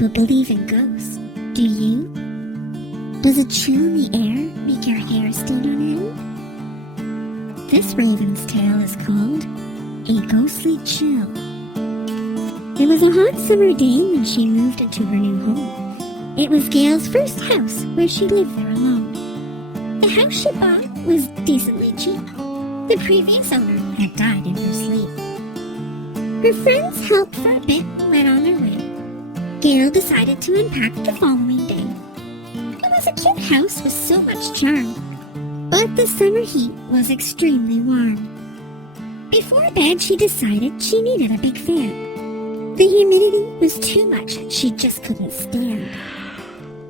people believe in ghosts. Do you? Does a chill in the air make your hair stand on end? This raven's tale is called A Ghostly Chill. It was a hot summer day when she moved into her new home. It was Gail's first house where she lived there alone. The house she bought was decently cheap. The previous owner had died in her sleep. Her friends helped for a bit and went on their way. Gail decided to unpack the following day. It was a cute house with so much charm, but the summer heat was extremely warm. Before bed, she decided she needed a big fan. The humidity was too much, she just couldn't stand.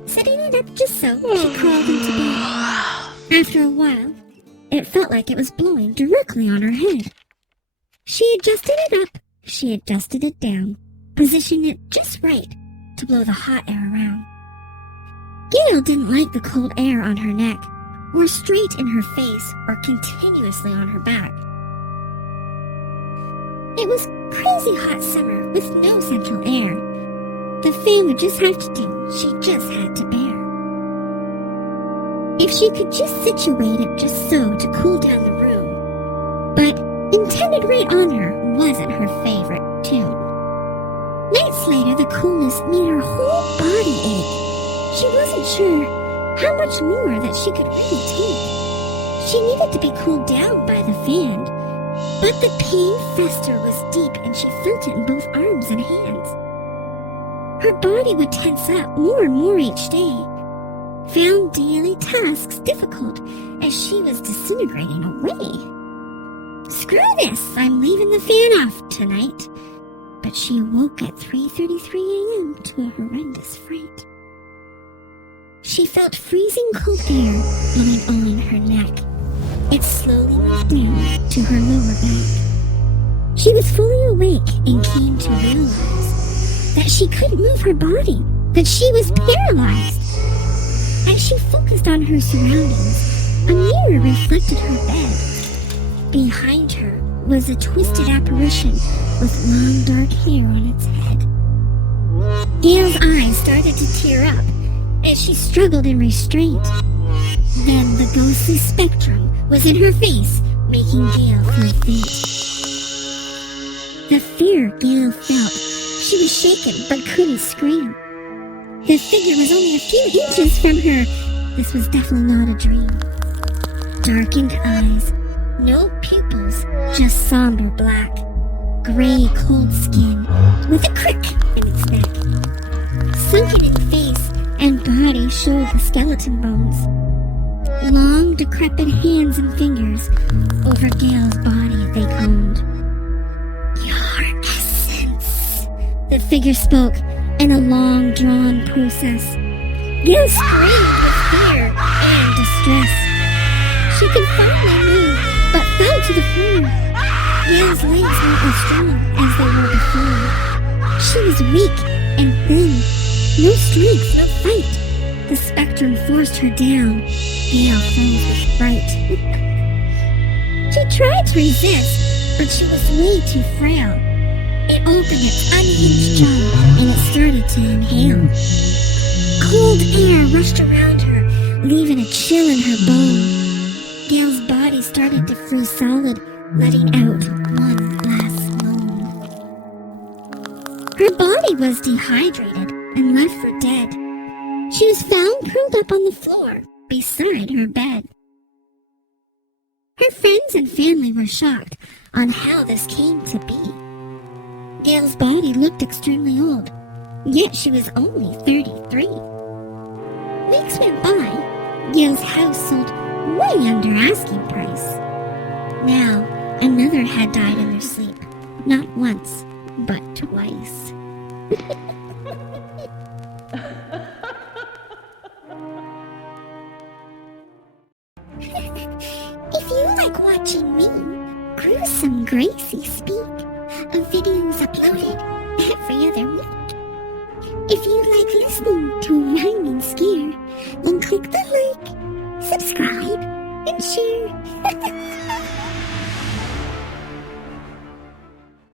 Setting it up just so, she crawled into bed. After a while, it felt like it was blowing directly on her head. She adjusted it up, she adjusted it down, positioning it just right to blow the hot air around. Gail didn't like the cold air on her neck, or straight in her face, or continuously on her back. It was crazy hot summer with no central air. The fan would just have to do, she just had to bear. If she could just situate it just so to cool down the room, but intended right on her wasn't her favorite tune. Nights later, the coolness made her whole body ache. She wasn't sure how much more that she could really take. She needed to be cooled down by the fan, but the pain fester was deep and she felt it in both arms and hands. Her body would tense up more and more each day, found daily tasks difficult as she was disintegrating away. Screw this, I'm leaving the fan off tonight. But she awoke at 3:33 a.m. to a horrendous fright. She felt freezing cold air blowing on her neck. It slowly moved down to her lower back. She was fully awake and came to realize that she couldn't move her body, that she was paralyzed. As she focused on her surroundings, a mirror reflected her bed. Behind her was a twisted apparition with long dark hair on its head. Gail's eyes started to tear up as she struggled in restraint. Then the ghostly spectrum was in her face, making Gail feel faint. The fear Gail felt, she was shaken but couldn't scream. The figure was only a few inches from her. This was definitely not a dream. Darkened eyes, no pupils, just somber black. Gray, cold skin with a crick in its neck. Sunken in face and body showed the skeleton bones. Long, decrepit hands and fingers over Gail's body they combed. Your essence, the figure spoke in a long, drawn process. Gail screamed with fear and distress. She could finally move, but fell to the floor. Gail's legs weren't as strong as they were before. She was weak and thin. No strength, no fight. The spectrum forced her down. Gail froze with fright. She tried to resist, but she was way too frail. It opened its unhinged jaw and it started to inhale. Cold air rushed around her, leaving a chill in her bone. Gail's body started to freeze solid, letting out one last moan. Her body was dehydrated and left for dead. She was found curled up on the floor beside her bed. Her friends and family were shocked on how this came to be. Gail's body looked extremely old, yet she was only 33. Weeks went by. Gail's house sold way under asking price. Now, another had died in their sleep, not once, but twice. If you like watching me, Gruesome Gracie speak, a video's uploaded every other week. If you like listening